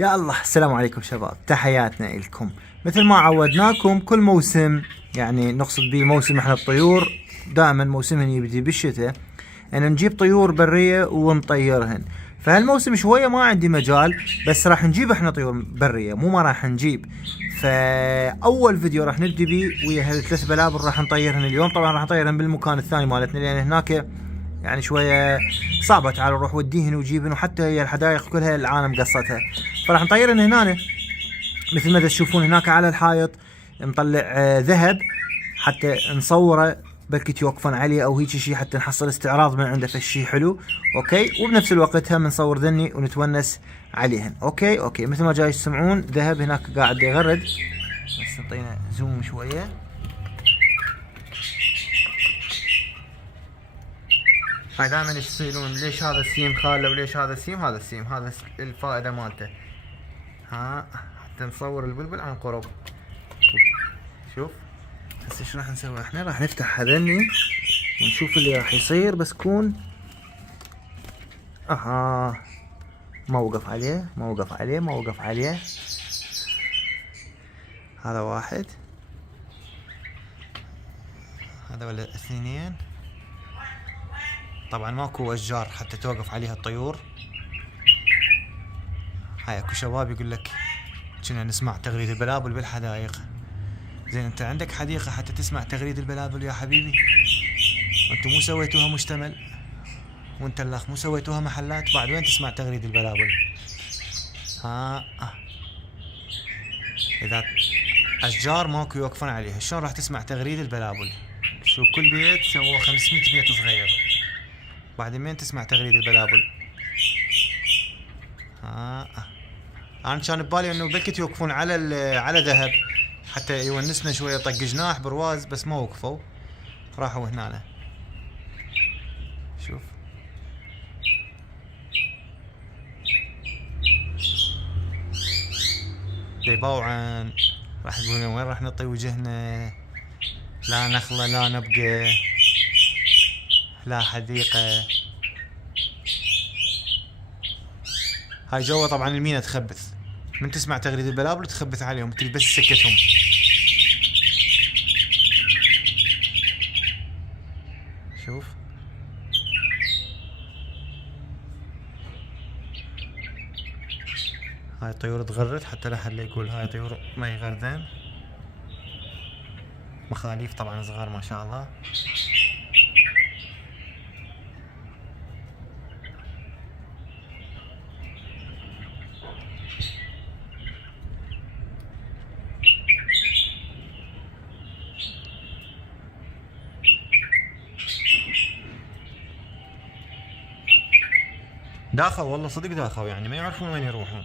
يا الله، السلام عليكم شباب، تحياتنا لكم. مثل ما عودناكم كل موسم، يعني نقصد به موسم احنا الطيور دائما موسمهن يبدي بالشتاء، ان نجيب طيور برية ونطيرهن. فهالموسم شوية ما عندي مجال، بس راح نجيب احنا طيور برية، مو ما راح نجيب. فاول فيديو راح نبدي بيه ويا هالثلاث بلابل راح نطيرهن اليوم. طبعا راح نطيرهن بالمكان الثاني مالتنا، لان هناك يعني شويه صعبه، تعالوا روح وديهن وجيبن، وحتى هي الحدائق كلها العالم قصتها. فراح نطيرن هنا مثل ما تشوفون هناك على الحائط، نطلع ذهب حتى نصوره، بلكي توقفون عليه او هيك شيء حتى نحصل استعراض من عنده فشي حلو. اوكي، وبنفس الوقت هم نصور ذني ونتونس عليهن. اوكي مثل ما جاي تسمعون ذهب هناك قاعد يغرد، بس نعطينا زوم شويه. هاي دائما يسألون ليش هذا السيم خاله وليش هذا السيم. هذا السيم هذا الفائدة مالته، ها حتى نصور البلبل عن قرب. شوف هسه شو راح نسوي احنا، راح نفتح هذني ونشوف اللي راح يصير. بس كون ما وقف عليه. هذا واحد، هذا ولا اثنين. طبعا ماكو اشجار حتى توقف عليها الطيور. هاي اكو شباب يقول لك كنا نسمع تغريد البلابل بالحدائق. زين انت عندك حديقة حتى تسمع تغريد البلابل يا حبيبي؟ انتم مو سويتوها مشتمل، وانت الاخ مو سويتوها محلات، بعد وين تسمع تغريد البلابل؟ اذا اشجار ماكو يوقفون عليها، شلون راح تسمع تغريد البلابل؟ شو كل بيت سووا 500 بيت صغير، بعدين مين تسمع تغريد البلابل؟ انا كان ببالي انه بلكي يوقفون على ذهب حتى يونسنا شويه، طق جناح برواز، بس ما وقفوا، راحوا هنا. شوف يباوعن، راح يقولون وين راح نطي وجهنا، لا نخله لا نبقى لا حديقه. هاي جوا طبعا المينا تخبث، من تسمع تغريد البلابل تخبث عليهم، تريد بس سكتهم. شوف هاي طيور تغرد، حتى لا حد يقول هاي طيور ما يغردن. مخاليف طبعا صغار ما شاء الله. داخل والله صدق داخل، يعني ما يعرفون وين يروحون.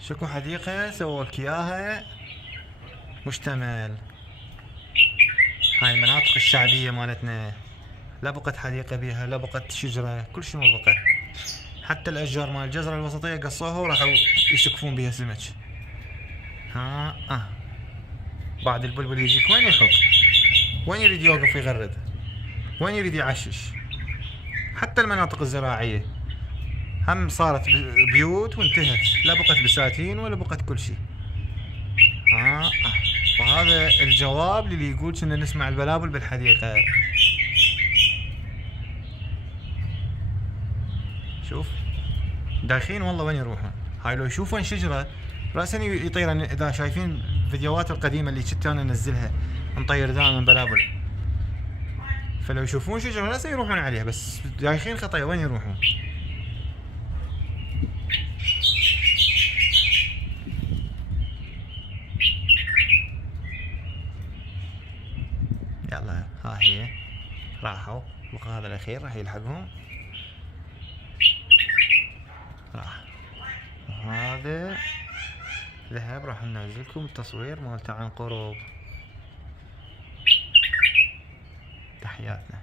شكو حديقة سووا لك اياها مشتمل. هاي المناطق الشعبية مالتنا، لا بقت حديقة بيها، لا بقت شجرة، كل شيء ما بقى. حتى الاشجار مال الجزرة الوسطية قصوها وراحوا يسقفون بيها سمك. بعد البلبل يجيك وين يخط، وين يريد يوقف يغرد، وين يريد يعشش. حتى المناطق الزراعية هم صارت بيوت وانتهت، لا بقت بساتين ولا بقت كل شيء. وهذا الجواب للي يقول كنا نسمع البلابل بالحديقة. شوف داخين والله وين يروحون. هاي لو يشوفون شجرة رأسا يطيرن. اذا شايفين فيديوهات القديمة اللي كنت انا انزلها نطير دائما بلابل، فلو يشوفون شجرة رأسا يروحون عليها، بس دايخين خطية وين يروحون. يلا ها هي راحوا، بقى هذا الاخير راح يلحقهم. راح هذا ذهب، راح ننزلكم التصوير مالته عن قرب. تحياتنا.